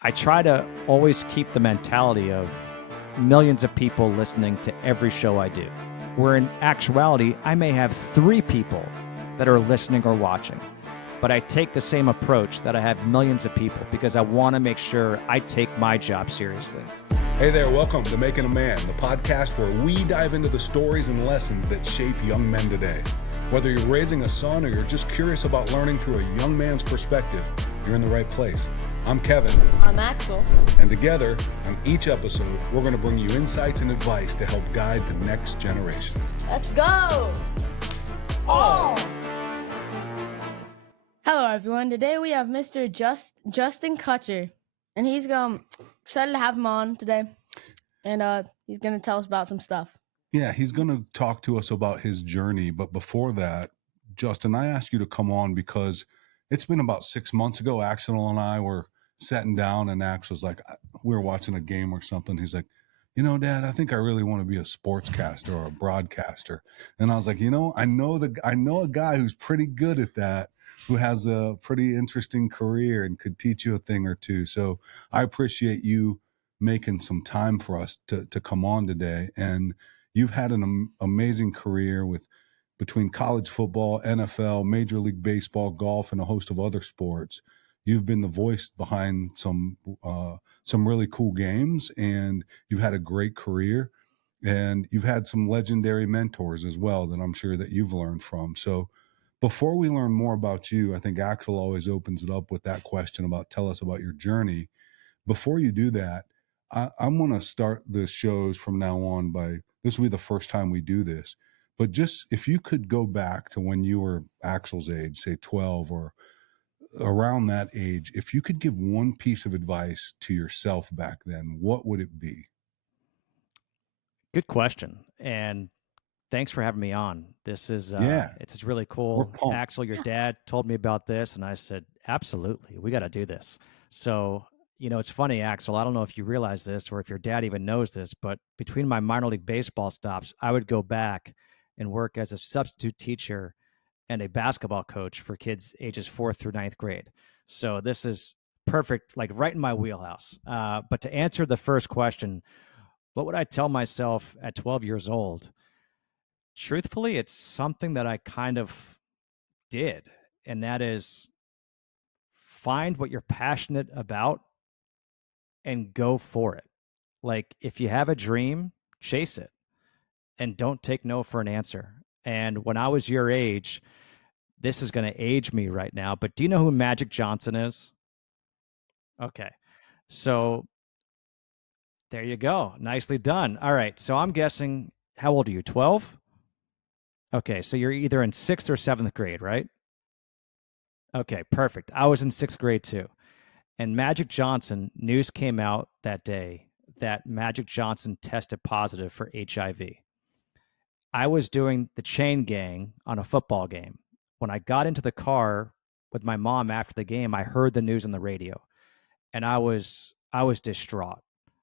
I try to always keep the mentality of millions of people listening to every show I do, where in actuality, I may have 3 people that are listening or watching. But I take the same approach that I have millions of people because I want to make sure I take my job seriously. Hey there, welcome to Making a Man, the podcast where we dive into the stories and lessons that shape young men today. Whether you're raising a son or you're just curious about learning through a young man's perspective, you're in the right place. I'm Kevin. I'm Axel. And together, on each episode, we're going to bring you insights and advice to help guide the next generation. Let's go! Oh! Hello, everyone. Today we have Mr. Justin Kutcher, and he's excited to have him on today, and he's going to tell us about some stuff. Yeah, he's going to talk to us about his journey, but before that, Justin, I asked you to come on because it's been about 6 months ago. Axel and I were sitting down, and Ax was like, we were watching a game or something. He's like, you know, Dad, I think I really want to be a sportscaster or a broadcaster. And I was like, you know, I know a guy who's pretty good at that, who has a pretty interesting career and could teach you a thing or two. So I appreciate you making some time for us to come on today. And you've had an amazing career between college football, NFL, Major League Baseball, golf, and a host of other sports. You've been the voice behind some really cool games, and you've had a great career, and you've had some legendary mentors as well that I'm sure that you've learned from. So before we learn more about you, I think Axel always opens it up with that question about tell us about your journey. Before you do that, I'm going to start the shows from now on this will be the first time we do this. But just if you could go back to when you were Axel's age, say 12 or around that age, if you could give one piece of advice to yourself back then, what would it be? Good question. And thanks for having me on. This is it's really cool. Axel, your dad told me about this, and I said, absolutely, we got to do this. So, you know, it's funny, Axel, I don't know if you realize this or if your dad even knows this, but between my minor league baseball stops, I would go back and work as a substitute teacher and a basketball coach for kids ages 4th through 9th grade. So this is perfect, like right in my wheelhouse. But to answer the first question, what would I tell myself at 12 years old? Truthfully, it's something that I kind of did, and that is find what you're passionate about and go for it. Like if you have a dream, chase it and don't take no for an answer. And when I was your age, this is going to age me right now, but do you know who Magic Johnson is? Okay. So there you go. Nicely done. All right. So I'm guessing, how old are you? 12? Okay. So you're either in 6th or 7th grade, right? Okay. Perfect. I was in 6th grade too. And Magic Johnson, news came out that day that Magic Johnson tested positive for HIV. I was doing the chain gang on a football game. When I got into the car with my mom after the game, I heard the news on the radio, and I was distraught.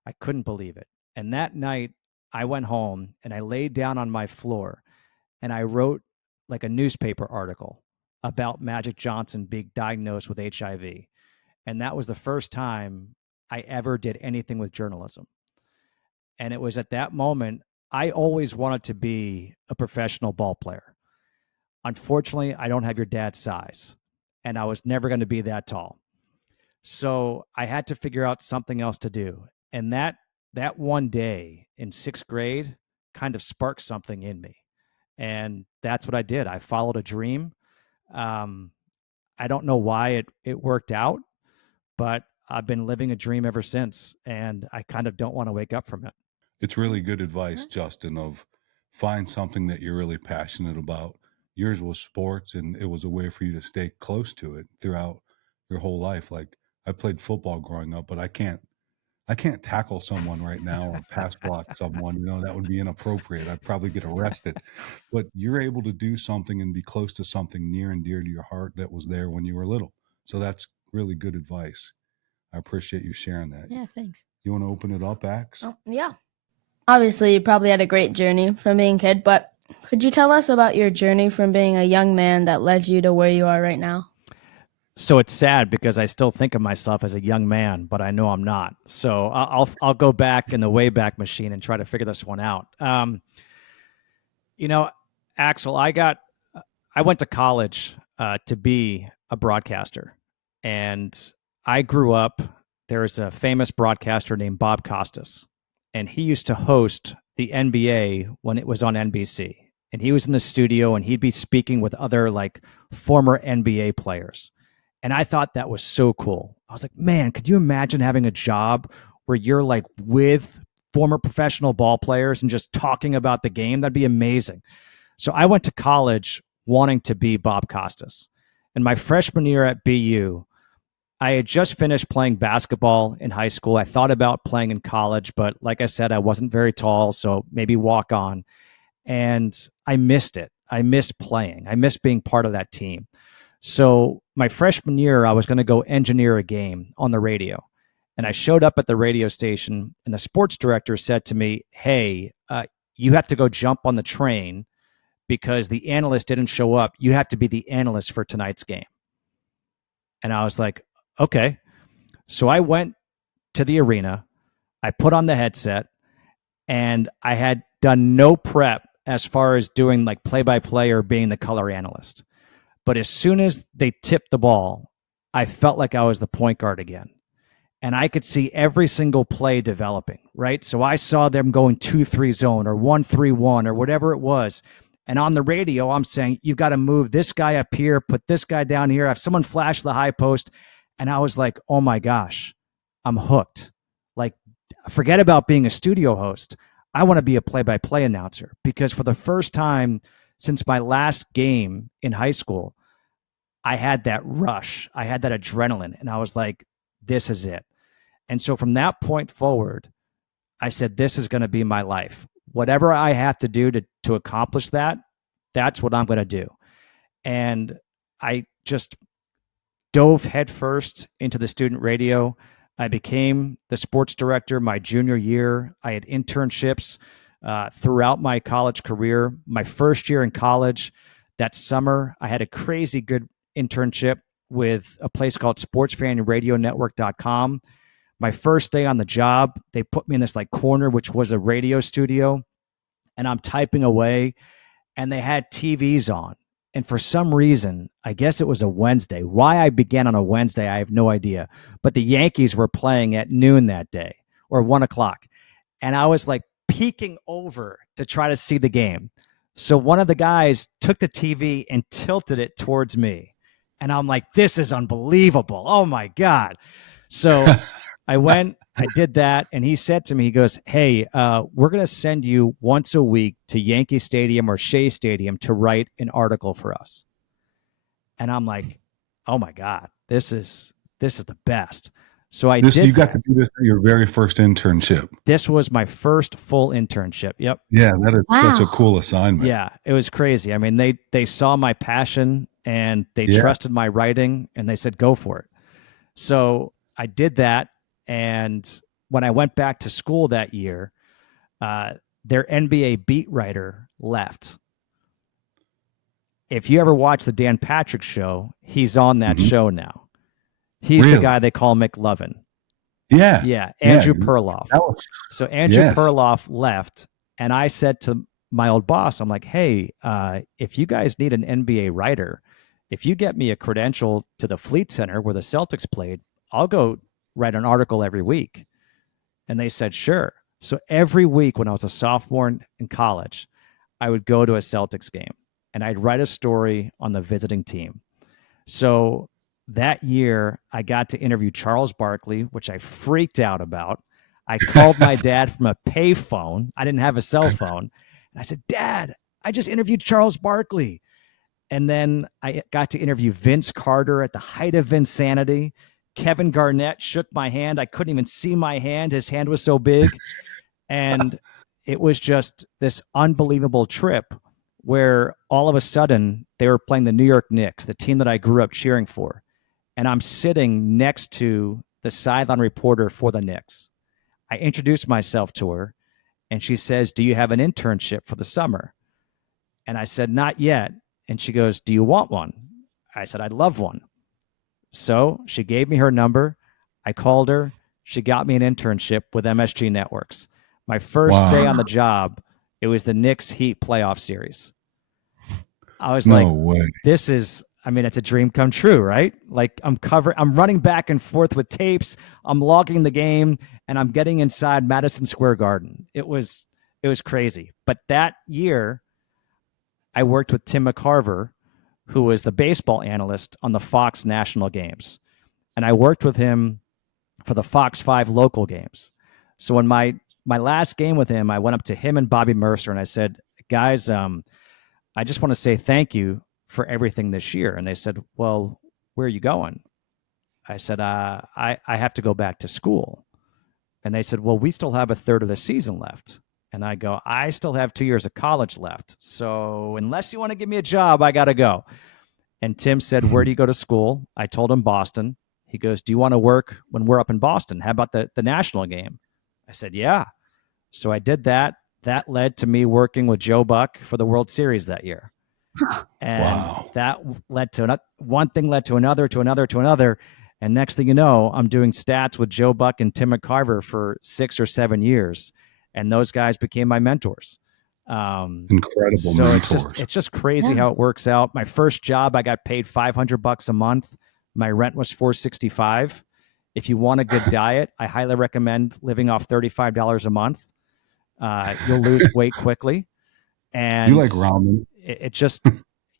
I couldn't believe it. And that night I went home and I laid down on my floor and I wrote like a newspaper article about Magic Johnson being diagnosed with HIV. And that was the first time I ever did anything with journalism. And it was at that moment, I always wanted to be a professional ball player. Unfortunately, I don't have your dad's size, and I was never going to be that tall. So I had to figure out something else to do. And that one day in 6th grade kind of sparked something in me. And that's what I did. I followed a dream. I don't know why it worked out, but I've been living a dream ever since, and I kind of don't want to wake up from it. It's really good advice, Justin, of find something that you're really passionate about. Yours was sports, and it was a way for you to stay close to it throughout your whole life. Like I played football growing up, but I can't tackle someone right now or pass block someone. You know, that would be inappropriate. I'd probably get arrested. But you're able to do something and be close to something near and dear to your heart that was there when you were little. So that's really good advice. I appreciate you sharing that. Yeah, thanks. You want to open it up, Ax? Oh, yeah. Obviously, you probably had a great journey from being a kid, but could you tell us about your journey from being a young man that led you to where you are right now? So it's sad because I still think of myself as a young man, but I know I'm not. So I'll go back in the Wayback Machine and try to figure this one out. You know, Axel, I went to college to be a broadcaster, and I grew up. There's a famous broadcaster named Bob Costas, and he used to host the NBA when it was on NBC. And he was in the studio, and he'd be speaking with other like former NBA players. And I thought that was so cool. I was like, man, could you imagine having a job where you're like with former professional ball players and just talking about the game? That'd be amazing. So I went to college wanting to be Bob Costas. And my freshman year at BU, I had just finished playing basketball in high school. I thought about playing in college, but like I said, I wasn't very tall, so maybe walk on. And I missed it. I missed playing. I missed being part of that team. So my freshman year, I was going to go engineer a game on the radio. And I showed up at the radio station, and the sports director said to me, hey, you have to go jump on the train because the analyst didn't show up. You have to be the analyst for tonight's game. And I was like, okay. So I went to the arena. I put on the headset, and I had done no prep as far as doing like play-by-play or being the color analyst. But as soon as they tipped the ball, I felt like I was the point guard again. And I could see every single play developing, right? So I saw them going 2-3 zone or 1-3-1 or whatever it was. And on the radio, I'm saying, you've got to move this guy up here, put this guy down here, have someone flash the high post. And I was like, oh my gosh, I'm hooked. Like, forget about being a studio host. I want to be a play-by-play announcer, because for the first time since my last game in high school, I had that rush. I had that adrenaline. And I was like, this is it. And so from that point forward, I said, this is going to be my life. Whatever I have to do to accomplish that, that's what I'm going to do. And I just dove headfirst into the student radio. I became the sports director my junior year. I had internships throughout my college career. My first year in college, that summer, I had a crazy good internship with a place called sportsfanradionetwork.com. My first day on the job, they put me in this like corner, which was a radio studio, and I'm typing away, and they had TVs on. And for some reason, I guess it was a Wednesday. Why I began on a Wednesday, I have no idea. But the Yankees were playing at noon that day, or 1:00. And I was like peeking over to try to see the game. So one of the guys took the TV and tilted it towards me. And I'm like, this is unbelievable. Oh my God. So I went, I did that. And he said to me, he goes, hey, we're going to send you once a week to Yankee Stadium or Shea Stadium to write an article for us. And I'm like, oh my God, this is the best. So I did. You got to do this at your very first internship. This was my first full internship. Yep. Yeah, that is such a cool assignment. Yeah, it was crazy. I mean, they saw my passion and they trusted my writing, and they said, go for it. So I did that. And when I went back to school that year, their NBA beat writer left. If you ever watch the Dan Patrick Show, he's on that show now. He's the guy they call McLovin. Yeah. Yeah. Andrew Perloff. So Andrew Perloff left. And I said to my old boss, I'm like, hey, if you guys need an NBA writer, if you get me a credential to the Fleet Center where the Celtics played, I'll go write an article every week. And they said, sure. So every week when I was a sophomore in college, I would go to a Celtics game and I'd write a story on the visiting team. So that year, I got to interview Charles Barkley, which I freaked out about. I called my dad from a payphone. I didn't have a cell phone. And I said, Dad, I just interviewed Charles Barkley. And then I got to interview Vince Carter at the height of insanity. Kevin Garnett shook my hand. I couldn't even see my hand. His hand was so big. And it was just this unbelievable trip where all of a sudden they were playing the New York Knicks, the team that I grew up cheering for. And I'm sitting next to the sideline reporter for the Knicks. I introduced myself to her, and she says, do you have an internship for the summer? And I said, not yet. And she goes, do you want one? I said, I'd love one. So she gave me her number. I called her. She got me an internship with MSG Networks. My first day on the job, it was the Knicks Heat playoff series. I was no like, way. this is, I mean, it's a dream come true, right? Like I'm running back and forth with tapes. I'm logging the game and I'm getting inside Madison Square Garden. It was crazy. But that year I worked with Tim McCarver, who was the baseball analyst on the Fox national games. And I worked with him for the Fox 5 local games. So when my last game with him, I went up to him and Bobby Mercer and I said, guys, I just want to say thank you for everything this year. And they said, well, where are you going? I said, I have to go back to school. And they said, well, we still have a third of the season left. And I go, I still have 2 years of college left. So unless you want to give me a job, I got to go. And Tim said, where do you go to school? I told him Boston. He goes, do you want to work when we're up in Boston? How about the national game? I said, yeah. So I did that. That led to me working with Joe Buck for the World Series that year. And that led to one thing led to another, to another, to another. And next thing you know, I'm doing stats with Joe Buck and Tim McCarver for 6 or 7 years. And those guys became my mentors. Incredible so mentors. It's just crazy how it works out. My first job, I got paid $500 a month. My rent was $465. If you want a good diet, I highly recommend living off $35 a month. You'll lose weight quickly. And you like ramen? It just,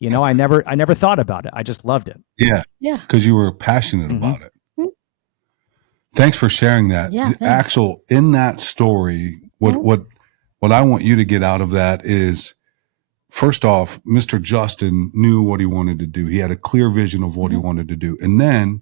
I never thought about it. I just loved it. Yeah. Because you were passionate about it. Thanks for sharing that. Yeah, Axel, in that story, what I want you to get out of that is, first off, Mr. Justin knew what he wanted to do. He had a clear vision of what he wanted to do. And then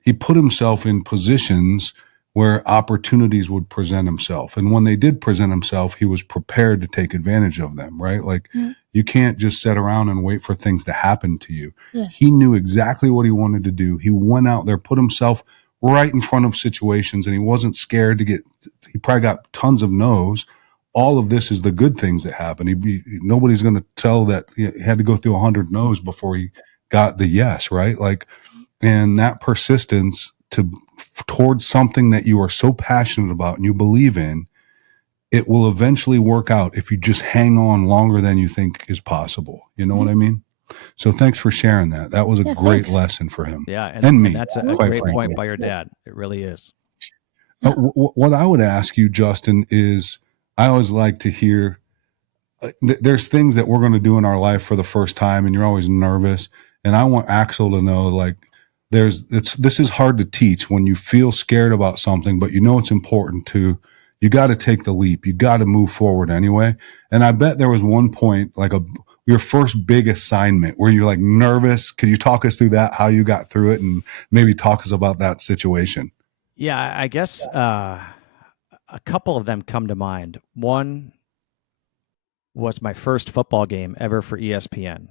he put himself in positions where opportunities would present himself. And when they did present himself, he was prepared to take advantage of them, right? Like you can't just sit around and wait for things to happen to you. Yeah. He knew exactly what he wanted to do. He went out there, put himself right in front of situations, and he wasn't scared to he probably got tons of no's. All of this is the good things that happen. Nobody's going to tell that he had to go through 100 no's before he got the yes, right? Like, and that persistence towards something that you are so passionate about and you believe in, it will eventually work out if you just hang on longer than you think is possible. You know what I mean? So thanks for sharing that. That was a great lesson for him. Yeah, and me. And that's a great point by your dad. It really is. What I would ask you, Justin, is I always like to hear there's things that we're going to do in our life for the first time and you're always nervous. And I want Axel to know, like, this is hard to teach when you feel scared about something, but you know it's important you got to take the leap. You got to move forward anyway. And I bet there was one point, like your first big assignment where you're like nervous. Could you talk us through that, how you got through it, and maybe talk us about that situation? Yeah, I guess a couple of them come to mind. One was my first football game ever for ESPN.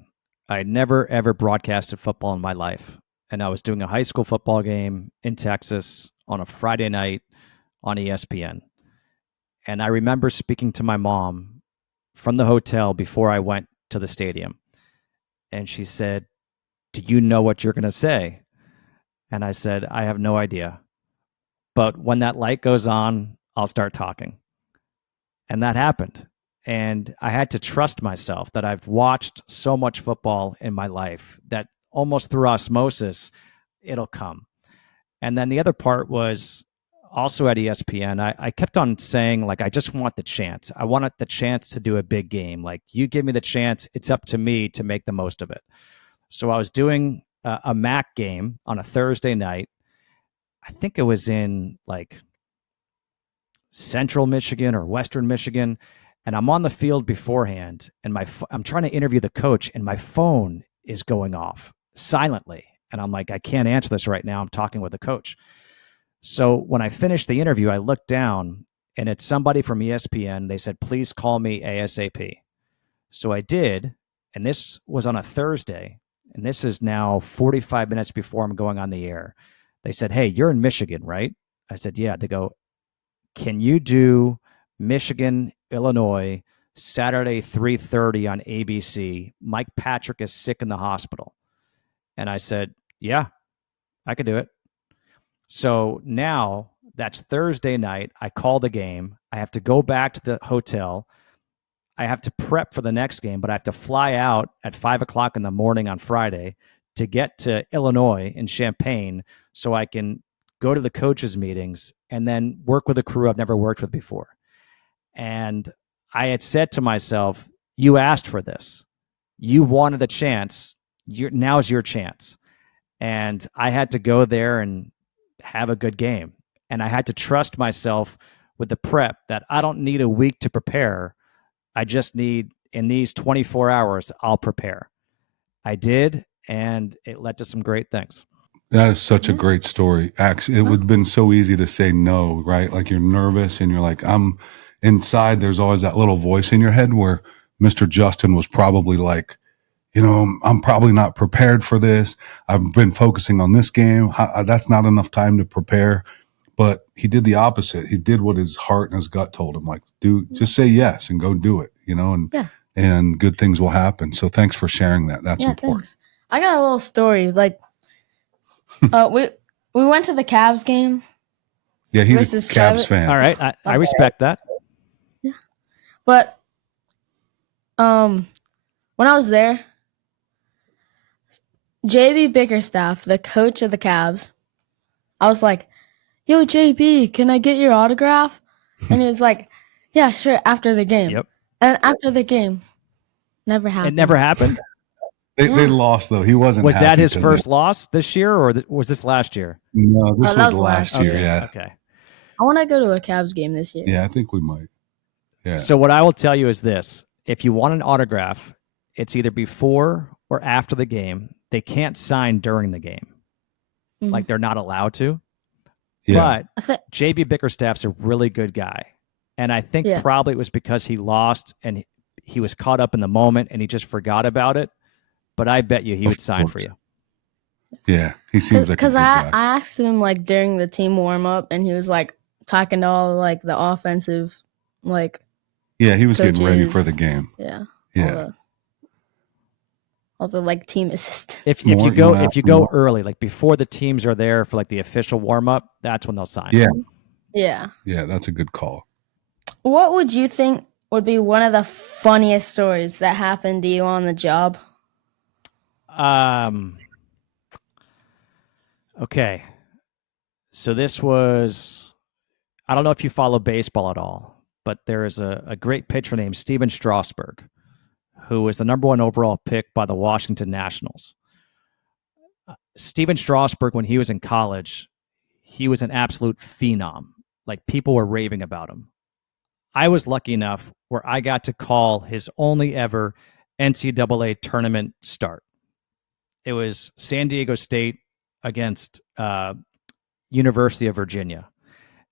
I had never, ever broadcasted football in my life. And I was doing a high school football game in Texas on a Friday night on ESPN. And I remember speaking to my mom from the hotel before I went to the stadium. And she said, do you know what you're going to say? And I said, I have no idea. But when that light goes on, I'll start talking. And that happened. And I had to trust myself that I've watched so much football in my life that almost through osmosis, it'll come. And then the other part was also at ESPN. I kept on saying, like, I just want the chance. I wanted the chance to do a big game. Like, you give me the chance, it's up to me to make the most of it. So I was doing a MAC game on a Thursday night. I think it was in like Central Michigan or Western Michigan. And I'm on the field beforehand and I'm trying to interview the coach and my phone is going off silently. And I'm like, I can't answer this right now. I'm talking with the coach. So when I finished the interview, I looked down and it's somebody from ESPN. They said, please call me ASAP. So I did. And this was on a Thursday. And this is now 45 minutes before I'm going on the air. They said, hey, you're in Michigan, right? I said, yeah. They go, can you do Michigan, Illinois, Saturday, 3:30 on ABC? Mike Patrick is sick in the hospital. And I said, yeah. I could do it. So now that's Thursday night. I call the game. I have to go back to the hotel. I have to prep for the next game, but I have to fly out at 5:00 in the morning on Friday to get to Illinois in Champaign so I can go to the coaches' meetings and then work with a crew I've never worked with before. And I had said to myself, you asked for this. You wanted the chance. Now's your chance. And I had to go there and have a good game. And I had to trust myself with the prep that I don't need a week to prepare. I just need, in these 24 hours, I'll prepare. I did, and it led to some great things. That is such a great story. It would have been so easy to say no, right? Like you're nervous and you're like, I'm inside. There's always that little voice in your head where Mr. Justin was probably like, I'm probably not prepared for this. I've been focusing on this game. That's not enough time to prepare. But he did the opposite. He did what his heart and his gut told him, like, just say yes and go do it, and good things will happen. So thanks for sharing that. That's important. Thanks. I got a little story. Like, we went to the Cavs game. Yeah, he's a Cavs fan. All right, I respect that. Yeah, but when I was there, JB Bickerstaff, the coach of the Cavs, I was like, yo, JB, can I get your autograph? And he was like, yeah, sure, after the game. Yep. And after the game, never happened. It never happened? They lost, though. He wasn't Was that his first loss this year, or was this last year? No, this was last year, yeah. Okay. I want to go to a Cavs game this year. Yeah, I think we might. Yeah. So what I will tell you is this. If you want an autograph, it's either before or after the game. They can't sign during the game. Mm-hmm. Like, they're not allowed to. Yeah. But JB Bickerstaff's a really good guy. And I think probably it was because he lost and he was caught up in the moment and he just forgot about it. But I bet you he would sign for you. Yeah, he seems like a good guy. Because I asked him, like, during the team warm-up, and he was, like, talking to all, like, the offensive, like, yeah, he was coaches. Getting ready for the game. Yeah. Yeah. All the like team assistants. If you go early, like before the teams are there for like the official warm up, that's when they'll sign. Yeah. Yeah, that's a good call. What would you think would be one of the funniest stories that happened to you on the job? Okay. So this was, I don't know if you follow baseball at all, but there is a great pitcher named Steven Strasburg, who was the #1 overall pick by the Washington Nationals. Steven Strasburg, when he was in college, he was an absolute phenom. Like, people were raving about him. I was lucky enough where I got to call his only ever NCAA tournament start. It was San Diego State against University of Virginia.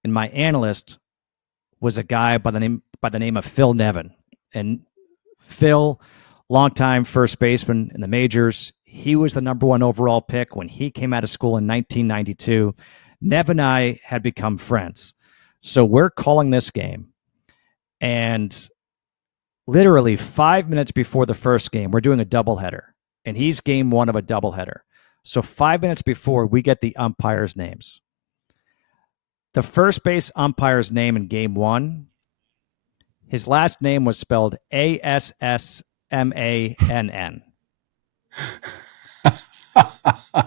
And my analyst was a guy by the name of Phil Nevin. And Phil, longtime first baseman in the majors, he was the #1 overall pick when he came out of school in 1992. Nev and I had become friends. So we're calling this game. And literally 5 minutes before the first game, we're doing a doubleheader. And he's game 1 of a doubleheader. So 5 minutes before, we get the umpires' names. The first base umpire's name in game 1, his last name was spelled ASSMANN.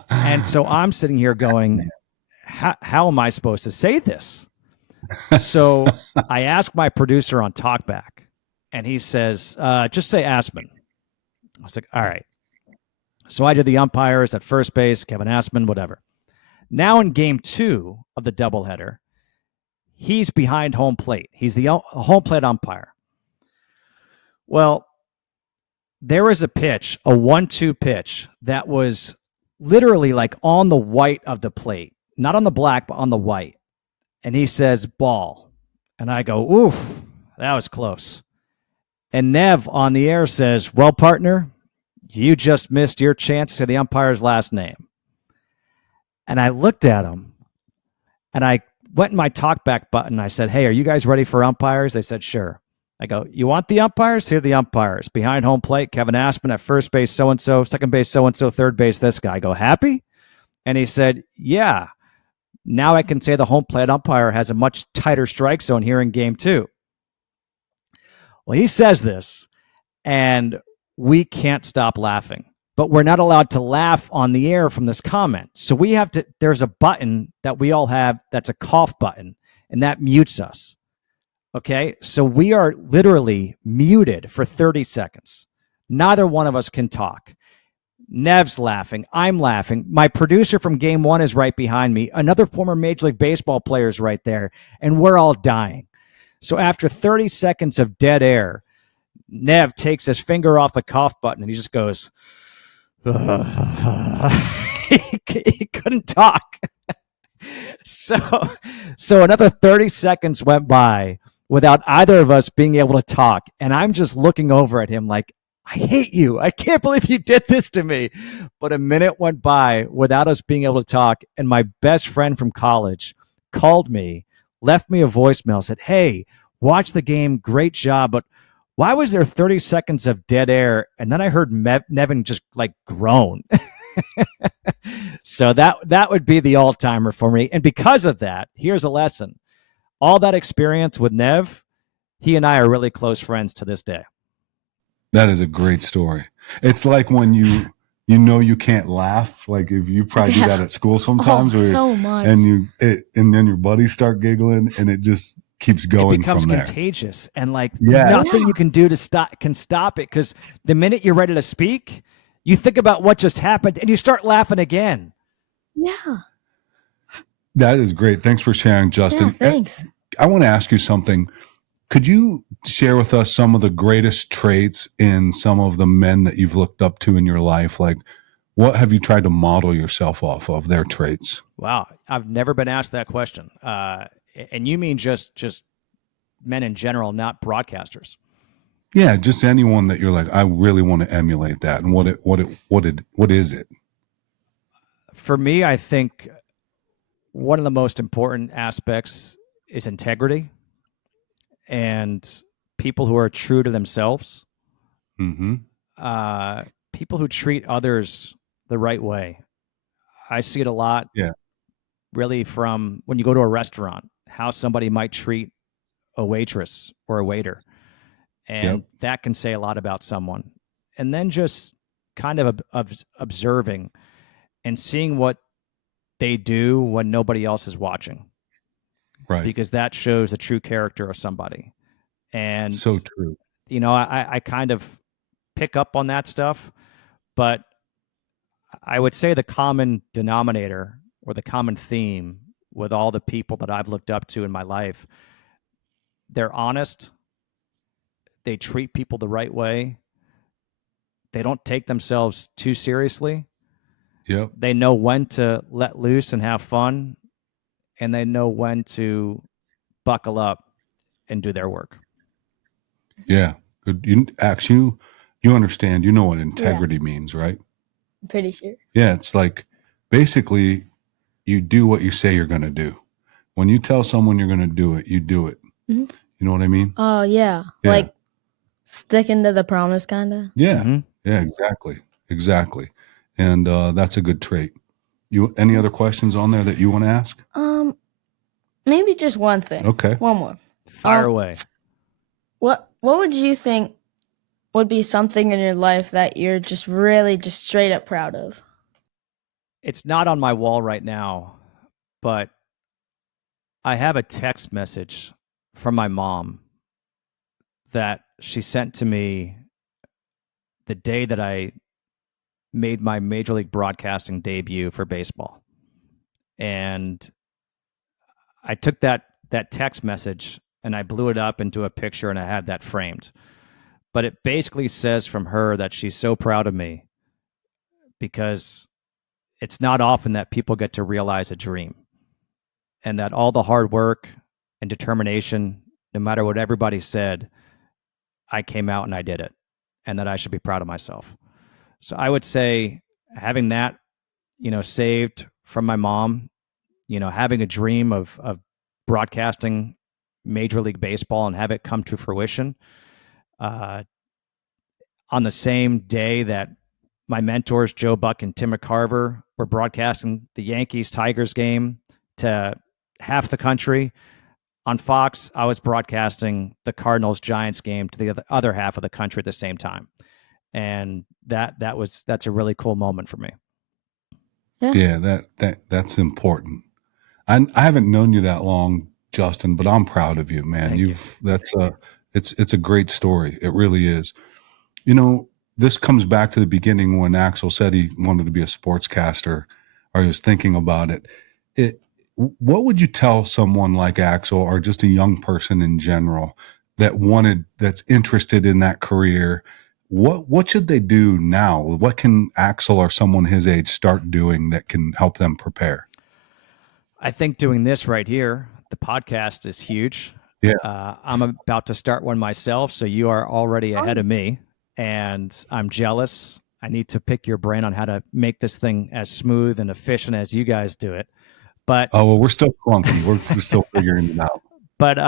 And so I'm sitting here going, how am I supposed to say this? So I asked my producer on TalkBack, and he says, just say Asman. I was like, all right. So I did the umpires at first base, Kevin Asman, whatever. Now in game 2 of the doubleheader, he's behind home plate. He's the home plate umpire. Well, there was a pitch, a 1-2 pitch that was literally like on the white of the plate, not on the black, but on the white. And he says, ball. And I go, oof, that was close. And Nev on the air says, well, partner, you just missed your chance to the umpire's last name. And I looked at him and I went in my talkback button. I said, hey, are you guys ready for umpires? They said, sure. I go, you want the umpires? Here are the umpires. Behind home plate, Kevin Asman. At first base, so-and-so. Second base, so-and-so. Third base, this guy. I go, happy? And he said, yeah, now I can say the home plate umpire has a much tighter strike zone here in game 2. Well, he says this, and we can't stop laughing. But we're not allowed to laugh on the air from this comment. So we have to, there's a button that we all have that's a cough button, and that mutes us. Okay. So we are literally muted for 30 seconds. Neither one of us can talk. Nev's laughing. I'm laughing. My producer from game 1 is right behind me. Another former Major League Baseball player is right there, and we're all dying. So after 30 seconds of dead air, Nev takes his finger off the cough button and he just goes, he couldn't talk. So another 30 seconds went by without either of us being able to talk. And I'm just looking over at him like, I hate you. I can't believe you did this to me. But a minute went by without us being able to talk. And my best friend from college called me, left me a voicemail, said, hey, watch the game. Great job. But why was there 30 seconds of dead air? And then I heard Nevin just like groan. So that would be the all-timer for me. And because of that, here's a lesson. All that experience with Nev, he and I are really close friends to this day. That is a great story. It's like when you you can't laugh. Like if you probably do that at school sometimes, so much, and then your buddies start giggling, and it just keeps going. It becomes from there. Contagious, and like nothing you can do to stop it. Because the minute you're ready to speak, you think about what just happened, and you start laughing again. Yeah, that is great. Thanks for sharing, Justin. Yeah, thanks. I want to ask you something. Could you share with us some of the greatest traits in some of the men that you've looked up to in your life? Like, what have you tried to model yourself off of their traits? Wow. I've never been asked that question. And you mean just men in general, not broadcasters? Yeah, just anyone that you're like, I really want to emulate that. And what is it? For me, I think one of the most important aspects is integrity and people who are true to themselves. Mm-hmm. People who treat others the right way. I see it a lot. Yeah. Really, from when you go to a restaurant, how somebody might treat a waitress or a waiter. And that can say a lot about someone. And then just kind of observing and seeing what they do when nobody else is watching. Right. Because that shows the true character of somebody. And so true. You know, I kind of pick up on that stuff, but I would say the common denominator or the common theme with all the people that I've looked up to in my life, they're honest. They treat people the right way. They don't take themselves too seriously. Yep. They know when to let loose and have fun, and they know when to buckle up and do their work. Yeah. Good. You understand, you know what integrity means, right? I'm pretty sure. Yeah. It's like basically you do what you say you're going to do. When you tell someone you're going to do it, you do it. Mm-hmm. You know what I mean? Oh, yeah. Like sticking to the promise, kind of. Yeah. Mm-hmm. Yeah, exactly. And that's a good trait. Any other questions on there that you want to ask? Maybe just one thing. Okay. One more. Fire away. What would you think would be something in your life that you're just really just straight up proud of? It's not on my wall right now, but I have a text message from my mom that she sent to me the day that I made my Major League Broadcasting debut for baseball. And I took that text message and I blew it up into a picture and I had that framed. But it basically says from her that she's so proud of me because it's not often that people get to realize a dream, and that all the hard work and determination, no matter what everybody said, I came out and I did it, and that I should be proud of myself. So I would say having that, saved from my mom, having a dream of broadcasting Major League Baseball and have it come to fruition on the same day that my mentors, Joe Buck and Tim McCarver, were broadcasting the Yankees-Tigers game to half the country. On Fox, I was broadcasting the Cardinals-Giants game to the other half of the country at the same time. And that's a really cool moment for me. Yeah, that's important. I haven't known you that long, Justin, but I'm proud of you, man. It's a great story. It really is. You know, this comes back to the beginning when Axel said he wanted to be a sportscaster, or he was thinking about it. What would you tell someone like Axel, or just a young person in general that's interested in that career? What should they do now? What can Axel or someone his age start doing that can help them prepare? I think doing this right here, the podcast, is huge. Yeah. I'm about to start one myself, so you are already ahead of me, and I'm jealous. I need to pick your brain on how to make this thing as smooth and efficient as you guys do it. But we're still clunky. We're still figuring it out. But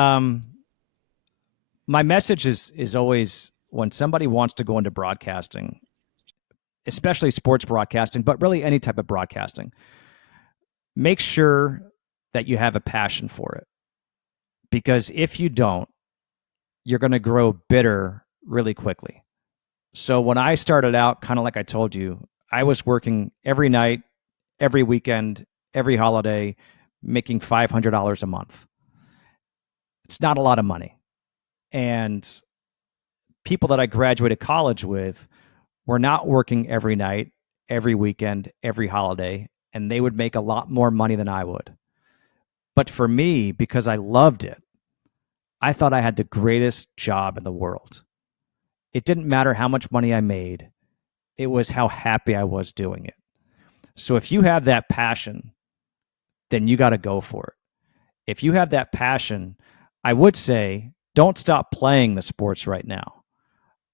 my message is always, when somebody wants to go into broadcasting, especially sports broadcasting, but really any type of broadcasting, make sure that you have a passion for it. Because if you don't, you're going to grow bitter really quickly. So when I started out, kind of like I told you, I was working every night, every weekend, every holiday, making $500 a month. It's not a lot of money. And people that I graduated college with were not working every night, every weekend, every holiday, and they would make a lot more money than I would. But for me, because I loved it, I thought I had the greatest job in the world. It didn't matter how much money I made. It was how happy I was doing it. So if you have that passion, then you got to go for it. If you have that passion, I would say don't stop playing the sports right now.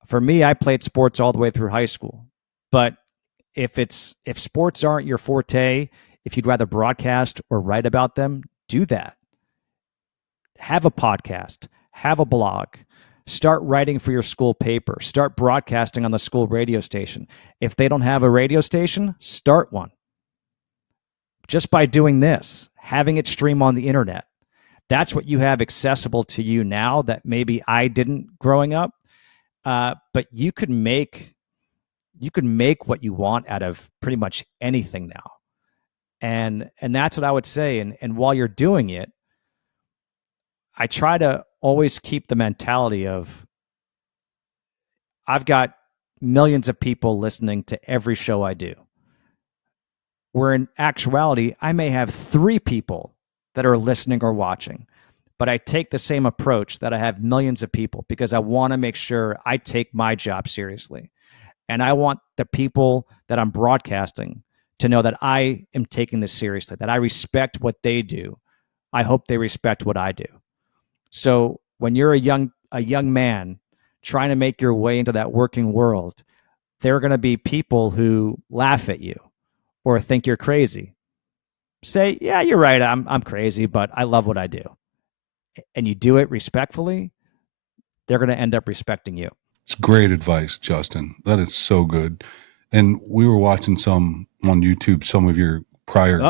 For me, I played sports all the way through high school. But if sports aren't your forte, if you'd rather broadcast or write about them, do that. Have a podcast, have a blog, start writing for your school paper, start broadcasting on the school radio station. If they don't have a radio station, start one. Just by doing this, having it stream on the internet, that's what you have accessible to you now that maybe I didn't growing up. But you could make what you want out of pretty much anything now. And that's what I would say. And while you're doing it, I try to always keep the mentality of, I've got millions of people listening to every show I do. Where in actuality, I may have 3 people that are listening or watching, but I take the same approach that I have millions of people, because I want to make sure I take my job seriously. And I want the people that I'm broadcasting to know that I am taking this seriously, that I respect what they do. I hope they respect what I do. So when you're a young man trying to make your way into that working world, there are going to be people who laugh at you or think you're crazy. Say, yeah, you're right, I'm crazy, but I love what I do. And you do it respectfully, they're going to end up respecting you. It's great advice, Justin. That is so good. And we were watching some on YouTube, some of your prior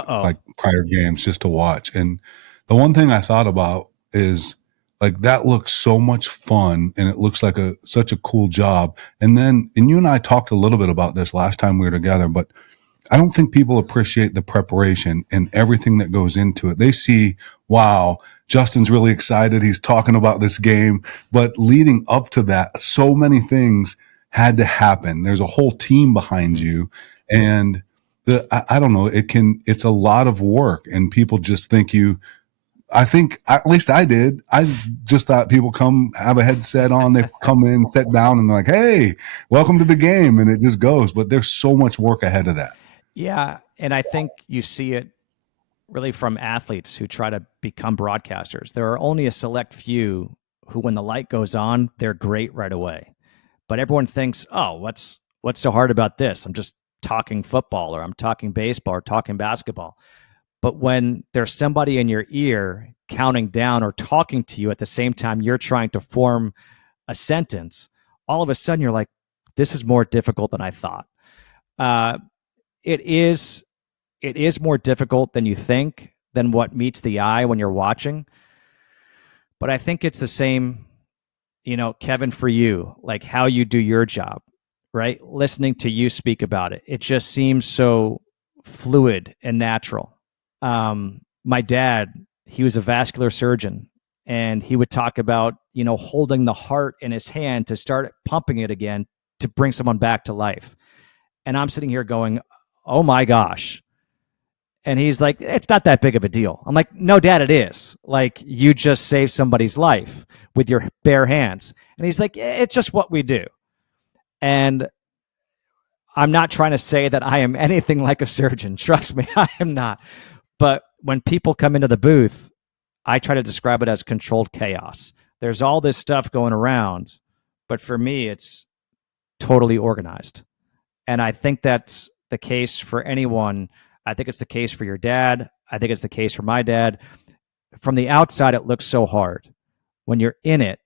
games just to watch. And the one thing I thought about is, like, that looks so much fun, and it looks like such a cool job. And you and I talked a little bit about this last time we were together, but I don't think people appreciate the preparation and everything that goes into it. They see, wow, Justin's really excited, he's talking about this game. But leading up to that, so many things had to happen. There's a whole team behind you. And I don't know, it's a lot of work, and people just think I think, at least I did. I just thought people come, have a headset on, they come in, sit down, and they're like, hey, welcome to the game. And it just goes. But there's so much work ahead of that. Yeah. And I think you see it really from athletes who try to become broadcasters. There are only a select few who, when the light goes on, they're great right away. But everyone thinks, oh, what's so hard about this? I'm just talking football, or I'm talking baseball, or talking basketball. But when there's somebody in your ear counting down or talking to you at the same time you're trying to form a sentence, all of a sudden you're like, this is more difficult than I thought. It is more difficult than you think, than what meets the eye when you're watching. But I think it's the same, Kevin, for you, like how you do your job, right? Listening to you speak about it, it just seems so fluid and natural. My dad, he was a vascular surgeon, and he would talk about, holding the heart in his hand to start pumping it again to bring someone back to life. And I'm sitting here going, oh my gosh. And he's like, it's not that big of a deal. I'm like, no, Dad, it is. Like, you just saved somebody's life with your bare hands. And he's like, it's just what we do. And I'm not trying to say that I am anything like a surgeon. Trust me, I am not. But when people come into the booth, I try to describe it as controlled chaos. There's all this stuff going around, but for me, it's totally organized. And I think that's the case for anyone. I think it's the case for your dad. I think it's the case for my dad. From the outside, it looks so hard. When you're in it,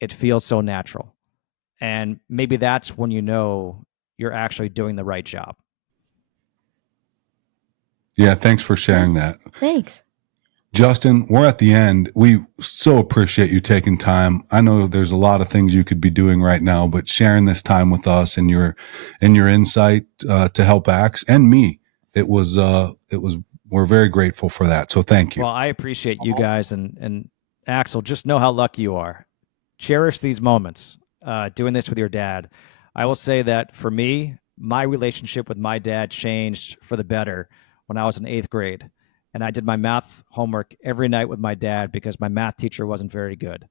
it feels so natural. And maybe that's when you know you're actually doing the right job. Yeah, thanks for sharing that. Thanks. Justin, we're at the end. We so appreciate you taking time. I know there's a lot of things you could be doing right now, but sharing this time with us and your insight to help Axe and me, it was we're very grateful for that. So thank you. Well, I appreciate you guys, and Axel, just know how lucky you are. Cherish these moments, doing this with your dad. I will say that for me, my relationship with my dad changed for the better when I was in 8th grade. And I did my math homework every night with my dad because my math teacher wasn't very good.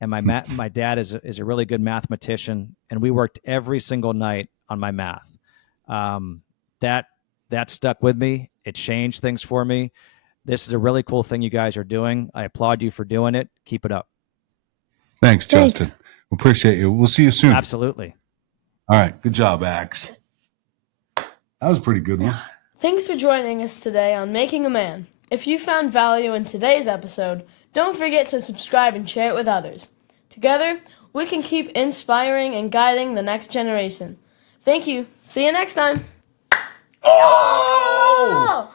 And my dad is a really good mathematician, and we worked every single night on my math. That stuck with me. It changed things for me. This is a really cool thing you guys are doing. I applaud you for doing it. Keep it up. Thanks, Justin. We appreciate you. We'll see you soon. Absolutely. All right. Good job, Axe. That was a pretty good one. Thanks for joining us today on Making a Man. If you found value in today's episode, don't forget to subscribe and share it with others. Together, we can keep inspiring and guiding the next generation. Thank you. See you next time. Oh!